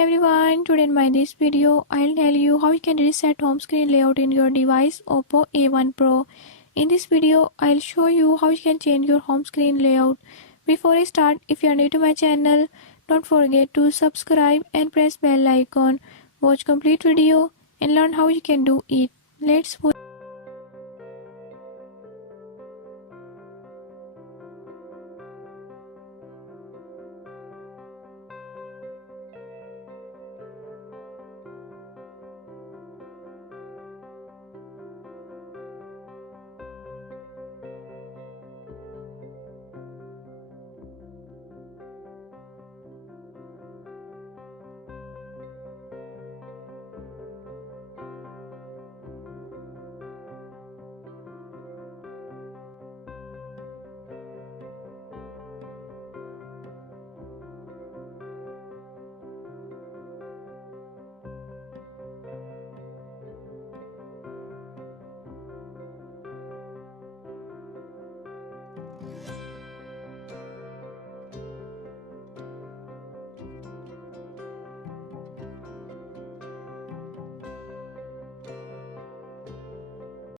Everyone, today in this video I'll tell you how you can reset home screen layout in your device Oppo A1 Pro. In this video I'll show you how you can change your home screen layout. Before I start, if you are new to my channel, don't forget to subscribe and press bell icon. Watch complete video and learn how you can do it. Let's move.